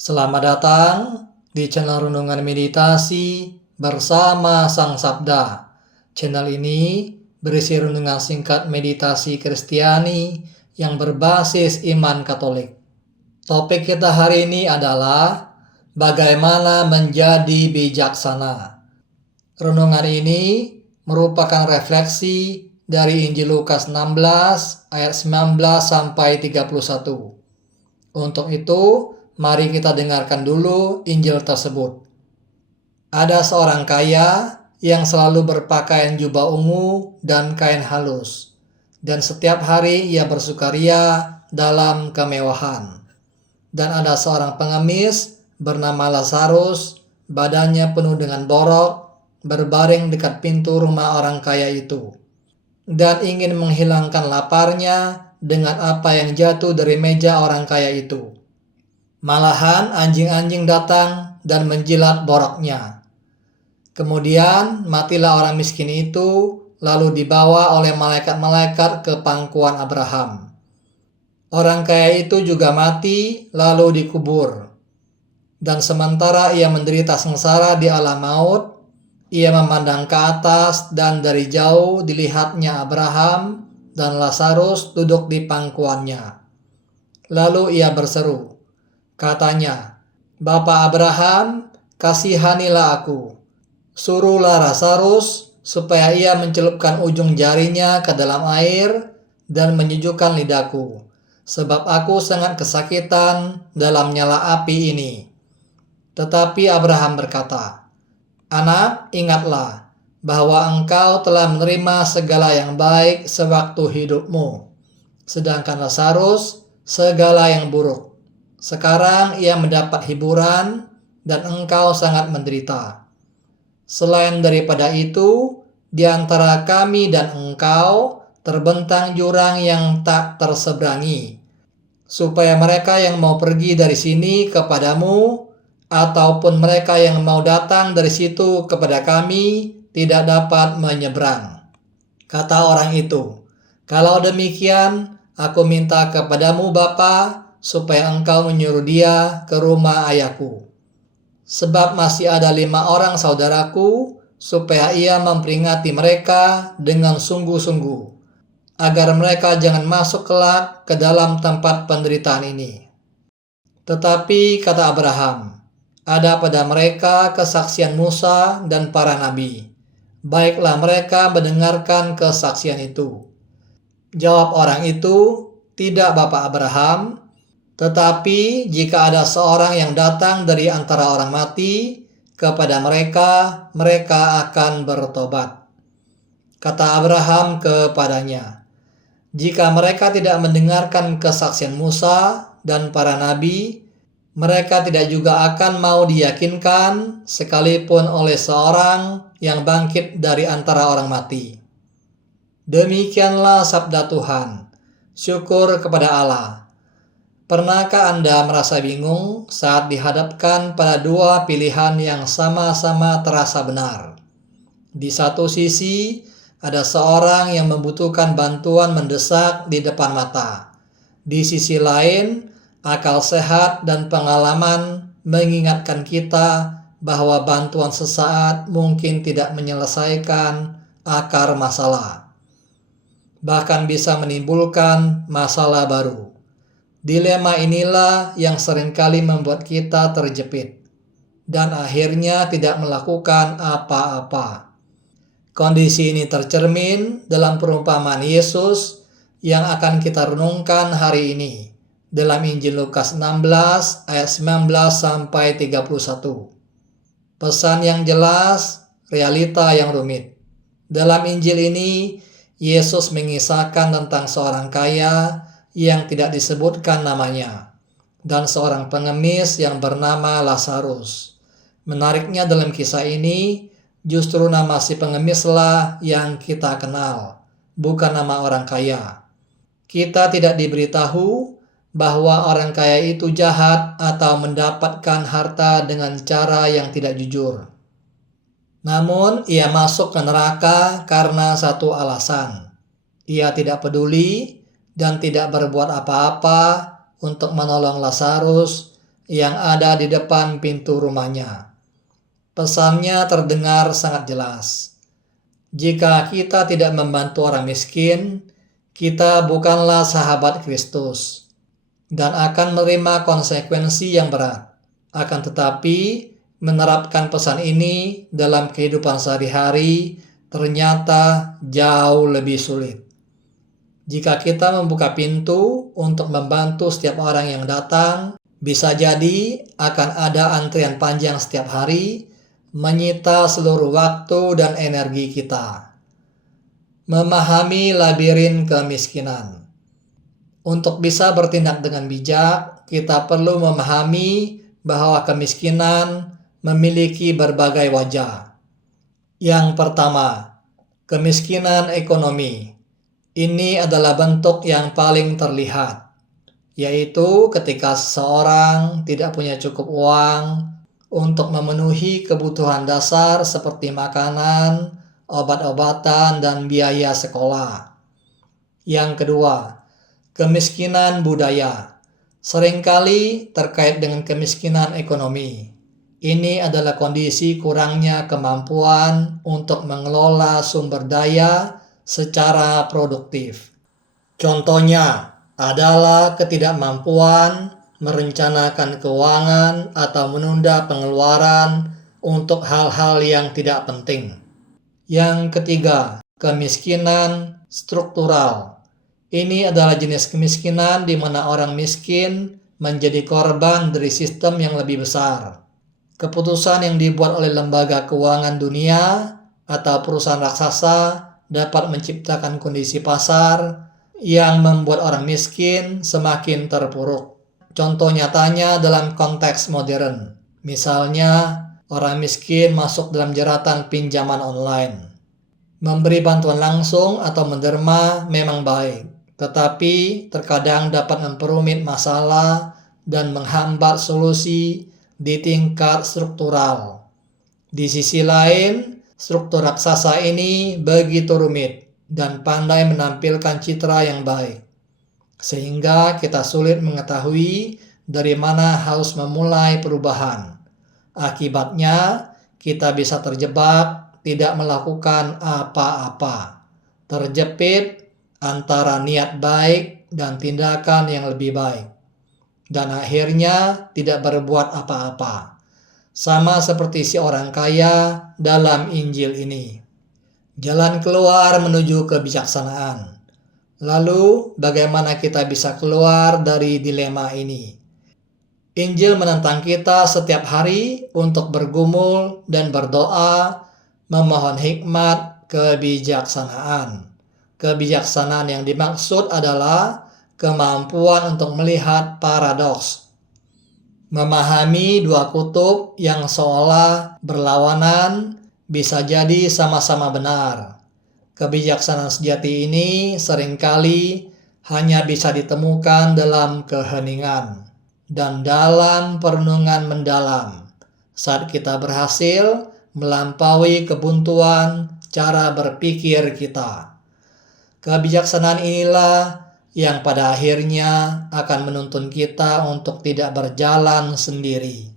Selamat datang di channel Renungan Meditasi bersama Sang Sabda. Channel ini berisi renungan singkat meditasi Kristiani yang berbasis iman Katolik. Topik kita hari ini adalah bagaimana menjadi bijaksana. Renungan ini merupakan refleksi dari Injil Lukas 16 ayat 19 sampai 31. Untuk itu, mari kita dengarkan dulu Injil tersebut. Ada seorang kaya yang selalu berpakaian jubah ungu dan kain halus, dan setiap hari ia bersukaria dalam kemewahan. Dan ada seorang pengemis bernama Lazarus, badannya penuh dengan borok, berbaring dekat pintu rumah orang kaya itu, dan ingin menghilangkan laparnya dengan apa yang jatuh dari meja orang kaya itu. Malahan anjing-anjing datang dan menjilat boroknya. Kemudian matilah orang miskin itu, lalu dibawa oleh malaikat-malaikat ke pangkuan Abraham. Orang kaya itu juga mati, lalu dikubur. Dan sementara ia menderita sengsara di alam maut, ia memandang ke atas dan dari jauh dilihatnya Abraham dan Lazarus duduk di pangkuannya. Lalu ia berseru, katanya, "Bapa Abraham, kasihanilah aku. Suruhlah Lazarus supaya ia mencelupkan ujung jarinya ke dalam air dan menyejukkan lidahku, sebab aku sangat kesakitan dalam nyala api ini." Tetapi Abraham berkata, "Anak, ingatlah bahwa engkau telah menerima segala yang baik sewaktu hidupmu, sedangkan Lazarus segala yang buruk. Sekarang ia mendapat hiburan dan engkau sangat menderita. Selain daripada itu, di antara kami dan engkau terbentang jurang yang tak terseberangi, supaya mereka yang mau pergi dari sini kepadamu ataupun mereka yang mau datang dari situ kepada kami tidak dapat menyeberang." Kata orang itu, "Kalau demikian, aku minta kepadamu Bapa, supaya engkau menyuruh dia ke rumah ayahku. Sebab masih ada 5 orang saudaraku, supaya ia memperingati mereka dengan sungguh-sungguh, agar mereka jangan masuk kelak ke dalam tempat penderitaan ini." Tetapi kata Abraham, "Ada pada mereka kesaksian Musa dan para nabi. Baiklah mereka mendengarkan kesaksian itu." Jawab orang itu, "Tidak Bapa Abraham, tetapi jika ada seorang yang datang dari antara orang mati, kepada mereka akan bertobat." Kata Abraham kepadanya, "Jika mereka tidak mendengarkan kesaksian Musa dan para nabi, mereka tidak juga akan mau diyakinkan sekalipun oleh seorang yang bangkit dari antara orang mati." Demikianlah sabda Tuhan. Syukur kepada Allah. Pernahkah Anda merasa bingung saat dihadapkan pada dua pilihan yang sama-sama terasa benar? Di satu sisi, ada seorang yang membutuhkan bantuan mendesak di depan mata. Di sisi lain, akal sehat dan pengalaman mengingatkan kita bahwa bantuan sesaat mungkin tidak menyelesaikan akar masalah, bahkan bisa menimbulkan masalah baru. Dilema inilah yang seringkali membuat kita terjepit dan akhirnya tidak melakukan apa-apa. Kondisi ini tercermin dalam perumpamaan Yesus yang akan kita renungkan hari ini dalam Injil Lukas 16 ayat 19 sampai 31. Pesan yang jelas, realita yang rumit. Dalam Injil ini, Yesus mengisahkan tentang seorang kaya yang tidak disebutkan namanya dan seorang pengemis yang bernama Lazarus. Menariknya dalam kisah ini, justru nama si pengemislah yang kita kenal, bukan nama orang kaya. Kita tidak diberitahu bahwa orang kaya itu jahat atau mendapatkan harta dengan cara yang tidak jujur. Namun, ia masuk ke neraka karena satu alasan. Ia tidak peduli dan tidak berbuat apa-apa untuk menolong Lazarus yang ada di depan pintu rumahnya. Pesannya terdengar sangat jelas. Jika kita tidak membantu orang miskin, kita bukanlah sahabat Kristus dan akan menerima konsekuensi yang berat. Akan tetapi, menerapkan pesan ini dalam kehidupan sehari-hari ternyata jauh lebih sulit. Jika kita membuka pintu untuk membantu setiap orang yang datang, bisa jadi akan ada antrian panjang setiap hari, menyita seluruh waktu dan energi kita. Memahami labirin kemiskinan. Untuk bisa bertindak dengan bijak, kita perlu memahami bahwa kemiskinan memiliki berbagai wajah. Yang pertama, kemiskinan ekonomi. Ini adalah bentuk yang paling terlihat, yaitu ketika seseorang tidak punya cukup uang untuk memenuhi kebutuhan dasar seperti makanan, obat-obatan, dan biaya sekolah. Yang kedua, kemiskinan budaya. Seringkali terkait dengan kemiskinan ekonomi. Ini adalah kondisi kurangnya kemampuan untuk mengelola sumber daya secara produktif. Contohnya adalah ketidakmampuan merencanakan keuangan atau menunda pengeluaran untuk hal-hal yang tidak penting. Yang ketiga, kemiskinan struktural. Ini adalah jenis kemiskinan di mana orang miskin menjadi korban dari sistem yang lebih besar. Keputusan yang dibuat oleh lembaga keuangan dunia atau perusahaan raksasa dapat menciptakan kondisi pasar yang membuat orang miskin semakin terpuruk. Contoh nyatanya dalam konteks modern. Misalnya, orang miskin masuk dalam jeratan pinjaman online. Memberi bantuan langsung atau menderma memang baik, tetapi terkadang dapat memperumit masalah dan menghambat solusi di tingkat struktural. Di sisi lain, struktur raksasa ini begitu rumit dan pandai menampilkan citra yang baik, sehingga kita sulit mengetahui dari mana harus memulai perubahan. Akibatnya, kita bisa terjebak, tidak melakukan apa-apa, terjepit antara niat baik dan tindakan yang lebih baik, dan akhirnya tidak berbuat apa-apa. Sama seperti si orang kaya dalam Injil ini. Jalan keluar menuju kebijaksanaan. Lalu, bagaimana kita bisa keluar dari dilema ini? Injil menantang kita setiap hari untuk bergumul dan berdoa, memohon hikmat kebijaksanaan. Kebijaksanaan yang dimaksud adalah kemampuan untuk melihat paradoks. Memahami dua kutub yang seolah berlawanan bisa jadi sama-sama benar. Kebijaksanaan sejati ini seringkali hanya bisa ditemukan dalam keheningan dan dalam perenungan mendalam saat kita berhasil melampaui kebuntuan cara berpikir kita. Kebijaksanaan inilah yang pada akhirnya akan menuntun kita untuk tidak berjalan sendiri.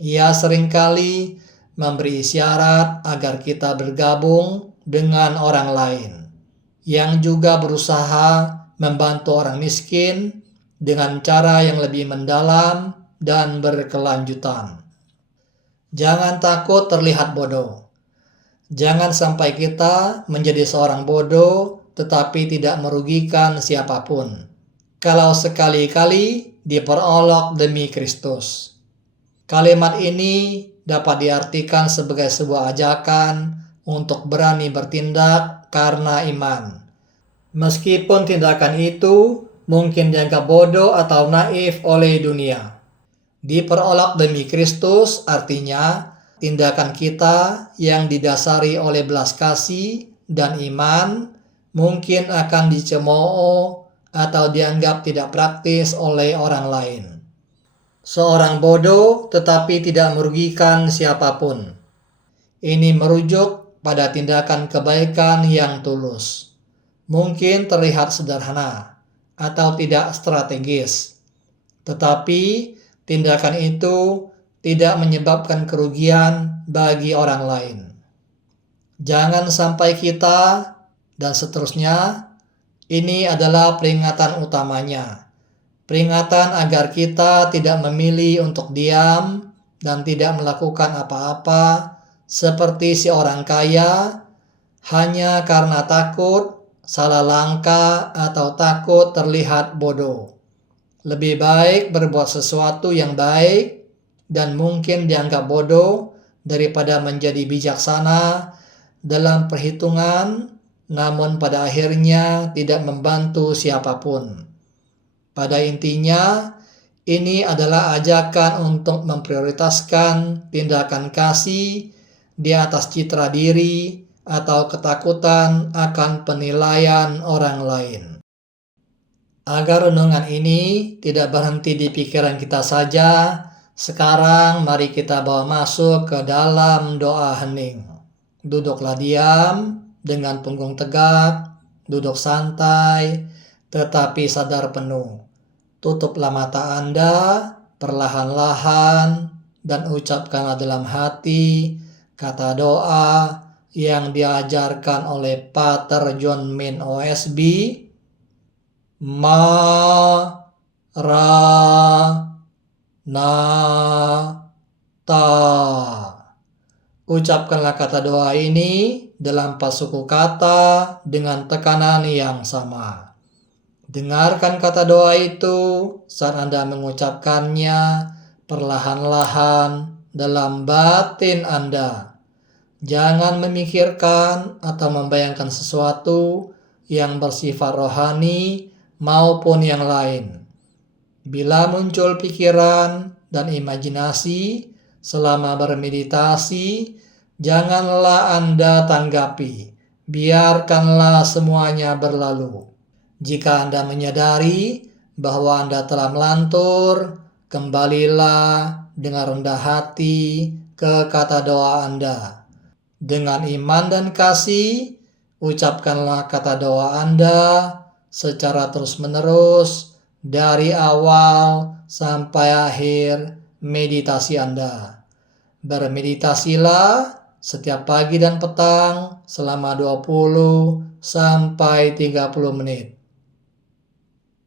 Ia seringkali memberi isyarat agar kita bergabung dengan orang lain yang juga berusaha membantu orang miskin dengan cara yang lebih mendalam dan berkelanjutan. Jangan takut terlihat bodoh. Jangan sampai kita menjadi seorang bodoh tetapi tidak merugikan siapapun, kalau sekali-kali diperolok demi Kristus. Kalimat ini dapat diartikan sebagai sebuah ajakan untuk berani bertindak karena iman. Meskipun tindakan itu mungkin dianggap bodoh atau naif oleh dunia. Diperolok demi Kristus artinya tindakan kita yang didasari oleh belas kasih dan iman mungkin akan dicemooh atau dianggap tidak praktis oleh orang lain. Seorang bodoh tetapi tidak merugikan siapapun. Ini merujuk pada tindakan kebaikan yang tulus. Mungkin terlihat sederhana atau tidak strategis, tetapi tindakan itu tidak menyebabkan kerugian bagi orang lain. Jangan sampai kita, dan seterusnya, ini adalah peringatan utamanya. Peringatan agar kita tidak memilih untuk diam dan tidak melakukan apa-apa seperti si orang kaya hanya karena takut salah langkah atau takut terlihat bodoh. Lebih baik berbuat sesuatu yang baik dan mungkin dianggap bodoh daripada menjadi bijaksana dalam perhitungan namun pada akhirnya tidak membantu siapapun. Pada intinya, ini adalah ajakan untuk memprioritaskan tindakan kasih di atas citra diri atau ketakutan akan penilaian orang lain. Agar renungan ini tidak berhenti di pikiran kita saja, sekarang mari kita bawa masuk ke dalam doa hening. Duduklah diam dengan punggung tegak, duduk santai, tetapi sadar penuh. Tutuplah mata Anda perlahan-lahan dan ucapkanlah dalam hati kata doa yang diajarkan oleh Pater John Min OSB. Ma ra na ta. Ucapkanlah kata doa ini dalam 4 suku kata dengan tekanan yang sama. Dengarkan kata doa itu saat Anda mengucapkannya perlahan-lahan dalam batin Anda. Jangan memikirkan atau membayangkan sesuatu yang bersifat rohani maupun yang lain. Bila muncul pikiran dan imajinasi selama bermeditasi, janganlah Anda tanggapi. Biarkanlah semuanya berlalu. Jika Anda menyadari bahwa Anda telah melantur, kembalilah dengan rendah hati ke kata doa Anda. Dengan iman dan kasih, ucapkanlah kata doa Anda secara terus-menerus dari awal sampai akhir meditasi Anda. Bermeditasilah setiap pagi dan petang selama 20 sampai 30 menit.